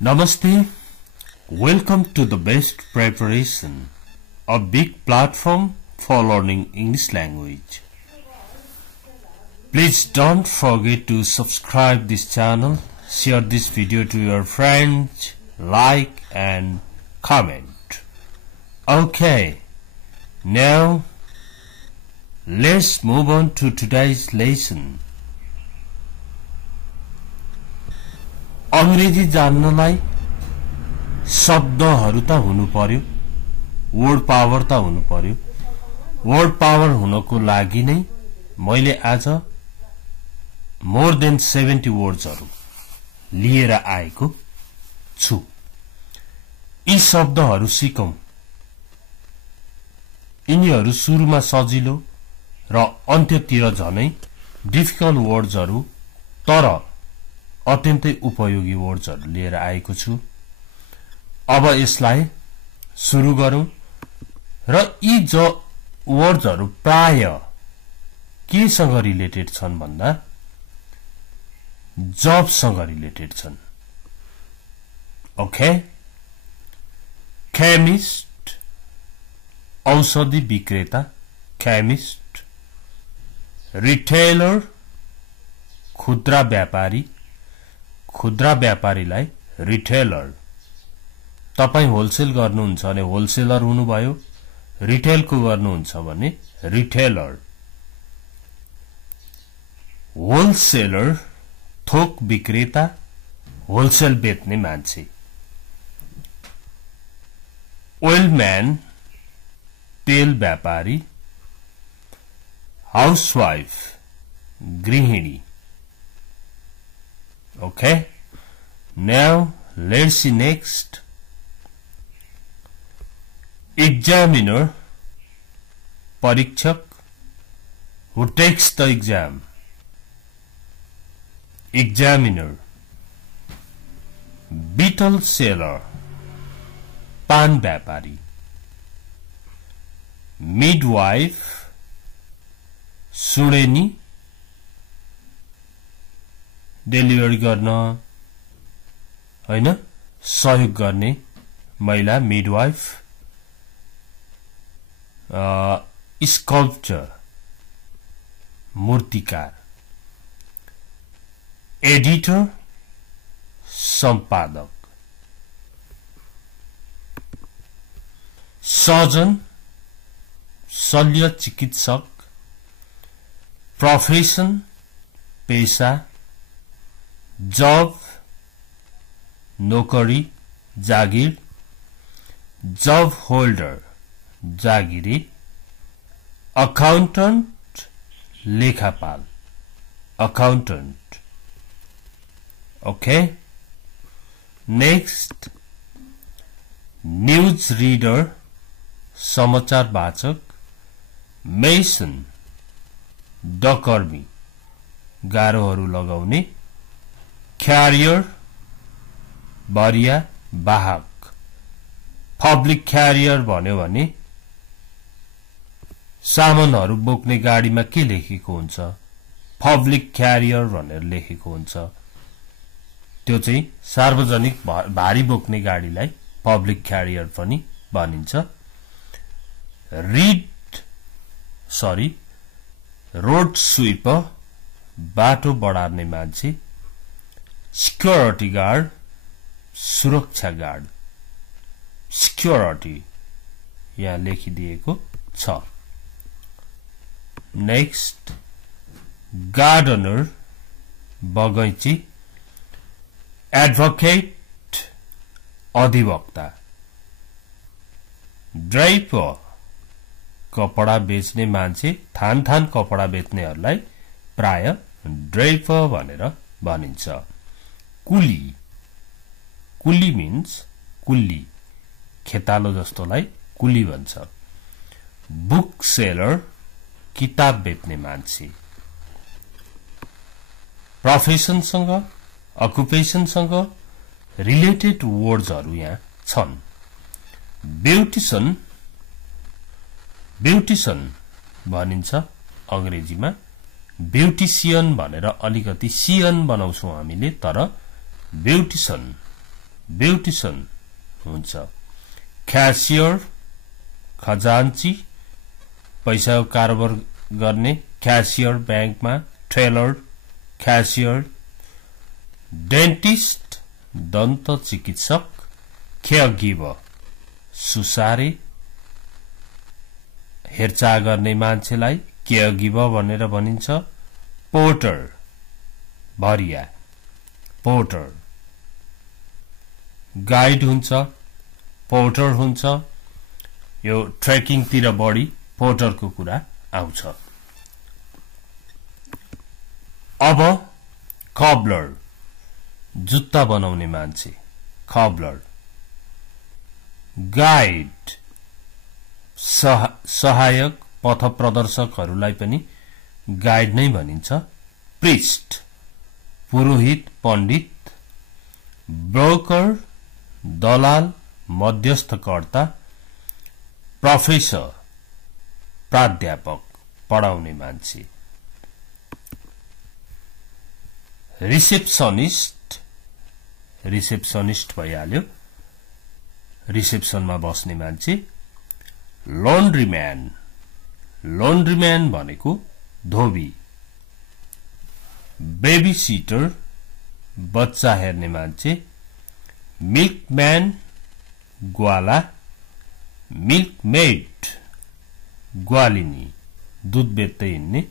Namaste. Welcome to the Best Preparation, a big platform for learning English language. Please don't forget to subscribe this channel, share this video to your friends, like and comment. Okay, now let's move on to today's lesson. अंग्रेजी जान्नलाई शब्दहरु त हुनु पर्यो, word power त हुनु पर्यो। Word power हुनको लागि नै मैले आज मोर देन 70 वर्ड्सहरु लिएर आएको छु। यी शब्दहरु सिकौं। यिनीहरु सुरुमा सजिलो र अन्त्यतिर झनै डिफिकल्ट वर्ड्सहरु तर अत्यन्तै उपयोगी वर्ड्सहरु लिएर आएको छु। अब यसलाई सुरु गरौं र यी वर्ड्सहरु प्राय केसँग रिलेटेड छन् भन्दा जब सँग रिलेटेड छन्। ओके, केमिस्ट औषधि विक्रेता, केमिस्ट। रिटेलर खुद्रा व्यापारी, खुद्रा व्यापारीलाई रिटेलर। तपाई होलसेल गर्नुहुन्छ भने होलसेलर हुनुभयो, रिटेलको गर्नुहुन्छ भने रिटेलर। होलसेलर थोक विक्रेता, होलसेल बेच्ने मान्छे। ओइलम्यान तेल व्यापारी। हाउसवाइफ गृहिणी। Okay, now let's see next. Examiner, परीक्षक, who takes the exam. Examiner. Beetle seller, पान व्यापारी। Midwife, सुडेनी, डेलिभरी गर्न हैन सहयोग गर्ने महिला मिडवाइफ। स्कल्पचर मूर्तिकार। एडिटर संपादक। सर्जन शल्य चिकित्सक। प्रोफेशन पेशा। जब नौकरी जागीर। जब होल्डर जागिरी। अकाउंटेंट लेखापाल, accountant. Okay, next news reader समाचार वाचक। मेसन डकर्मी गारोहरु लगाउने। क्यारियर बरिया वाहक। पब्लिक क्यारियर भन्यो भने सामानहरु बोक्ने गाडीमा के लेखेको हुन्छ, पब्लिक क्यारियर भनेर लेखेको हुन्छ। त्यो चाहिँ सार्वजनिक भारी बोक्ने गाडीलाई पब्लिक क्यारियर पनि भनिन्छ। रोड स्वीपर बाटो बढार्ने मान्छे। सिक्योरिटी गार्ड सुरक्षा गार्ड। सिक्योरिटी यहाँ लेखिदिएको छ। Next gardener बगैँची। एडभोकेट अधिवक्ता। ड्राइपर कपडा बेच्ने मान्छे। थान कपडा बेच्नेहरुलाई प्राय ड्राइपर भनेर भनिन्छ। कुली, कुली मीन्स कुली, खेतालो जस्तोलाई कुली भन्छ। बुक सेलर किताब बेच्ने मान्छे। प्रोफेशन सँग अकुपेशन सँग रिलेटेड वर्ड्सहरु यहाँ छन्। ब्यूटिशियन, ब्यूटिशियन भनिन्छ अंग्रेजीमा। ब्यूटिशियन भनेर अलिकति सियन बनाउँछौं हामीले, तर ब्यूटिशियन ब्युटिशियन हुन्छ क्याशियर खजान्ची पैसाको कारोबार गर्ने क्याशियर बैंकमा टेलर क्याशियर डेन्टिस्ट दन्त चिकित्सक केयरगिवर सुसारे हेरचाह गर्ने मान्छेलाई केयरगिवर भनेर भनिन्छ पोर्टर भरिया पोर्टर गाइड हुन्छ पोर्टर हुन्छ यो ट्रेकिङ तिर बढी पोर्टरको कुरा आउँछ अब कबलर जुत्ता बनाउने मान्छे कबलर गाइड सहायक पथप्रदर्शकहरूलाई पनि गाइड नै भनिन्छ प्रिस्ट पुरोहित पण्डित ब्रोकर दलाल मध्यस्थकर्ता प्रोफेसर प्राध्यापक पढाउने मान्छे रिसेप्सनिस्ट भइहाल्यो रिसेप्सनमा बस्ने मान्छे लन्ड्रीम्यान भनेको धोबी बेबी सिटर बच्चा हेर्ने मान्छे मिल्कम्यान ग्वाला मिल्कमेड ग्वालिनी दूध बेच्दै हिँड्ने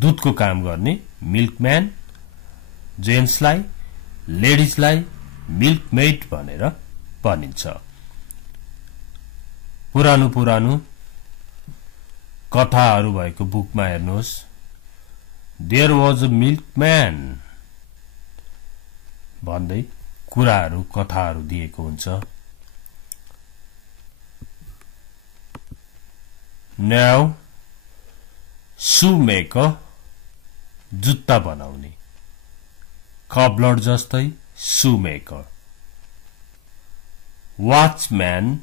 दूधको काम गर्ने मिल्कम्यान जेन्ट्सलाई लेडिजलाई मिल्कमेड भनेर भनिन्छ पुरानो कथाहरू भएको बुकमा हेर्नुहोस् देयर वाज अ मिल्कम्यान भन्दै कुराहरू कथाहरू दिएको हुन्छ नाउ शूमेकर जुत्ता बनाउने कबलर जस्तै शूमेकर वाचम्यान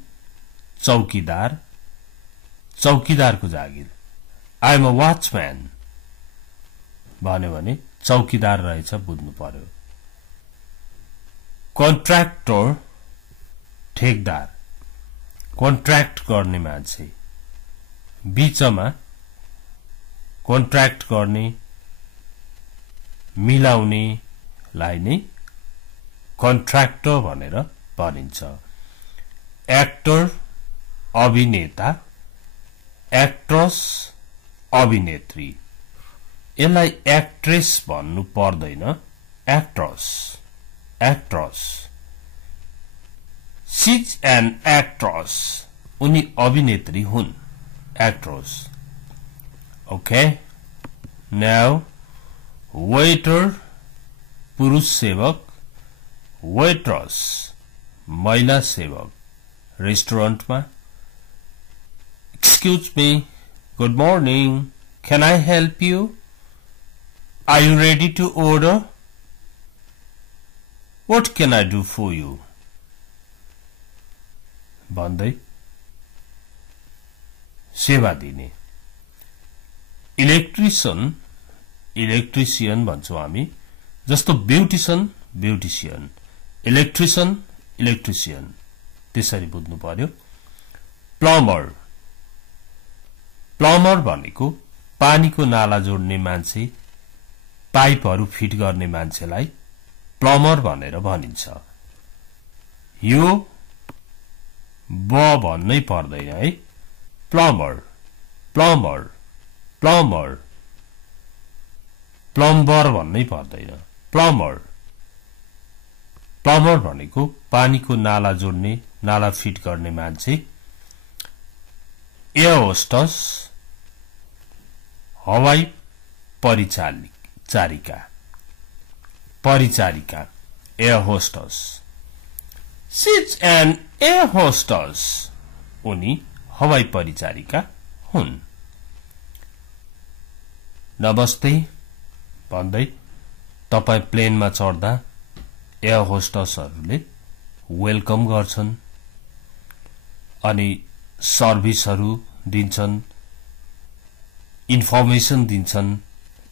चौकीदारको जागिर आई एम अ वाचम्यान भन्यो भने चौकीदार रहेछ बुझ्नु पर्यो कन्ट्र्याक्टर ठेकदार कन्ट्र्याक्ट गर्ने मान्छे बीचमा कन्ट्र्याक्ट गर्ने मिलाउनेलाई नै कन्ट्र्याक्टर भनेर भनिन्छ एक्टर अभिनेता एक्ट्रेस अभिनेत्री यसलाई एक्ट्रेस भन्नु पर्दैन actress she is an actress उनी अभिनेत्री हुन् एक्ट्रेस ओके नाउ वेटर पुरुष सेवक वेट्रेस महिला सेवक रेस्टुरेन्टमा Excuse me, good morning, can I help you? Are you ready to order? What can I do for you? भन्दै सेवा दिने इलेक्ट्रिसियन भन्छौं हामी जस्तो ब्युटिशियन इलेक्ट्रिसियन त्यसरी बुझ्नु पर्यो प्लम्बर भनेको पानीको नाला जोड्ने मान्छे पाइपहरू फिट गर्ने मान्छेलाई प्लम्बर भनेर भनिन्छ यो ब भन्नै पर्दैन है प्लम्बर भन्नै पर्दैन प्लम्बर भनेको पानीको नाला जोड्ने नाला फिट गर्ने मान्छे एयर होस्टस हवाई परिचारिका air hostess she is an air hostess उनी हवाई परिचारिका हुन् नमस्ते भन्दै तपाई प्लेनमा चढ्दा एयर होस्टसहरूले वेलकम गर्छन् अनि सर्भिसहरू दिन्छन् इन्फर्मेसन दिन्छन्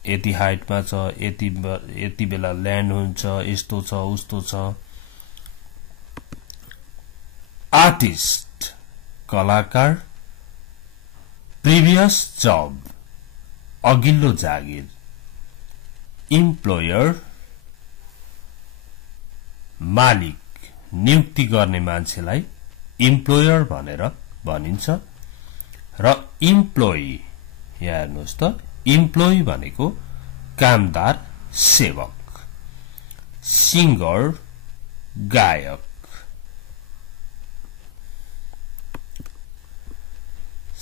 यति हाइटमा छ यति बेला ल्यान्ड हुन्छ यस्तो छ उस्तो छ आर्टिस्ट कलाकार, प्रिभियस जब अघिल्लो जागिर, इम्प्लोयर मालिक नियुक्ति गर्ने मान्छेलाई इम्प्लोयर भनेर भनिन्छ र इम्प्लोई यहाँ हेर्नुहोस् त इम्प्लोई भनेको कामदार सेवक, सिंगर गायक,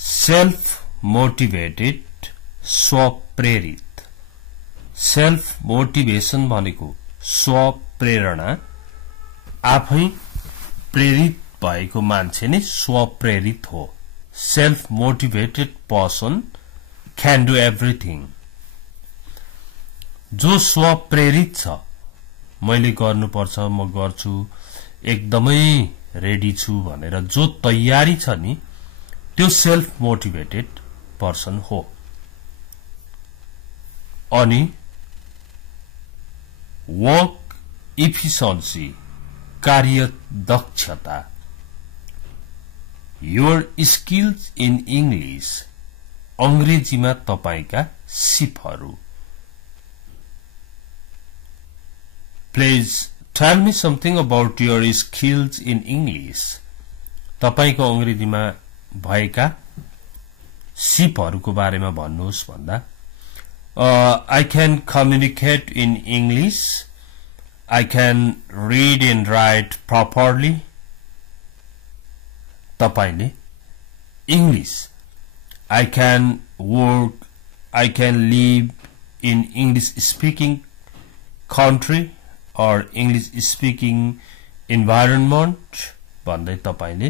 सेल्फ मोटिवेटेड स्वप्रेरित, सेल्फ मोटिवेशन भनेको स्वप्रेरणा, आफै प्रेरित भएको मान्छे नै स्वप्रेरित हो। Self motivated person can do everything. जो स्वप्रेरित छ, मैले गर्नुपर्छ म गर्छु, एकदमै रेडी छु भनेर जो तयारी छ नि, त्यो सेल्फ मोटिवेटेड पर्सन हो। अनि वर्क इफिसिएन्सी कार्य दक्षता, योर स्किल्स इन इंग्लिश अंग्रेजीमा तपाईका सिपहरू। Please tell me something about your skills in English. तपाईको अंग्रेजीमा भएका सिपहरूको बारेमा भन्नुहोस् भन्दा I can communicate in English. I can read and write properly. तपाईले English. I can work. I can live in English speaking country or English speaking environment. भन्दै तपाईले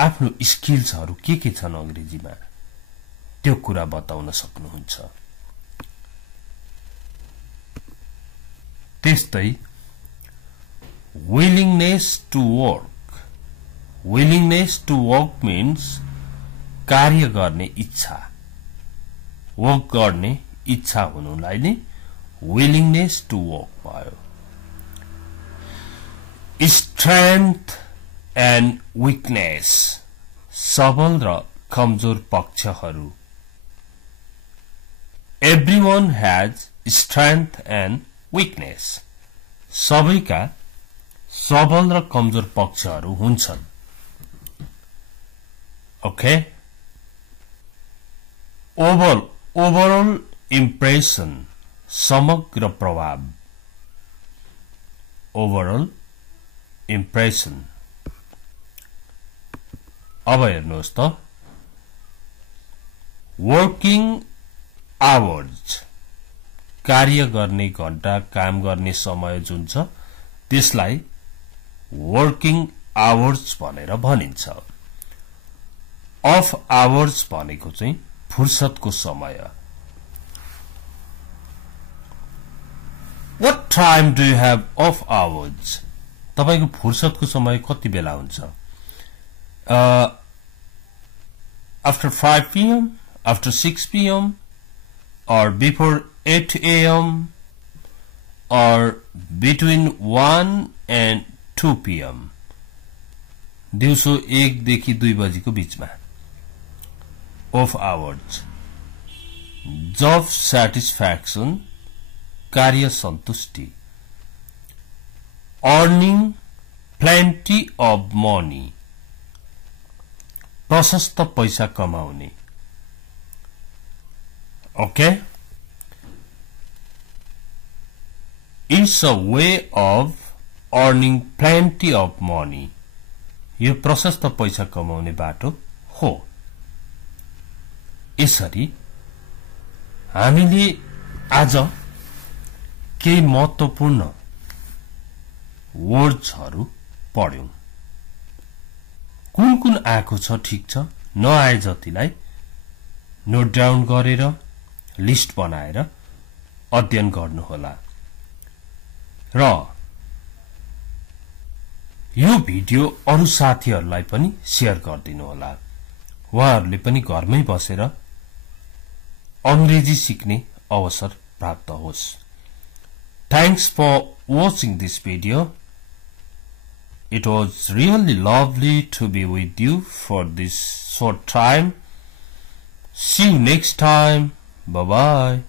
आफ्नो स्किल्सहरू के छन् अंग्रेजीमा त्यो कुरा बताउन सक्नुहुन्छ। त्यस्तै willingness to work. Willingness to work means कार्य गर्ने इच्छा, वर्क गर्ने इच्छा हुनुलाई नै willingness to work भयो। Strength and weakness, सबल र कमजोर पक्षहरू। Everyone has strength and weakness. सबैका सबल र कमजोर पक्षहरू हुन्छन्। ओके। ओभरऑल इम्प्रेशन, समग्र प्रभाव। Overall impression. अब हेर्नुहोस् त वर्किङ आवर्स, कार्य गर्ने घण्टा, काम गर्ने समय जुन छ त्यसलाई वर्किङ आवर्स भनेर भनिन्छ। अफ आवर्स भनेको चाहिँ फुर्सदको समय। What time do you have off hours? तपाईको फुर्सदको समय कति बेला हुन्छ? After 5 p.m., after 6 p.m., or before 8 a.m., or between 1 and 2 p.m. दिउँसो 1 देखि 2 बजेको बीचमा। Off hours. Job satisfaction, कार्य सन्तुष्टि। Earning plenty of money, प्रशस्त पैसा कमाउने। Okay? It's a way of earning plenty of money. यो प्रशस्त पैसा कमाउने बाटो हो। यसरी हामीले आज केही महत्त्वपूर्ण वर्ड्सहरू पढ्यौं। कुन कुन आएको छ ठीक छ, नआए जतिलाई नोट डाउन गरेर लिस्ट बनाएर अध्ययन गर्नुहोला र यो भिडियो अरु साथीहरूलाई पनि शेयर गरिदिनु होला। उहाँहरूले पनि घरमै बसेर अंग्रेजी सिक्ने अवसर प्राप्त होस्। Thanks for watching this video. It was really lovely to be with you for this short time. See you next time. Bye-bye.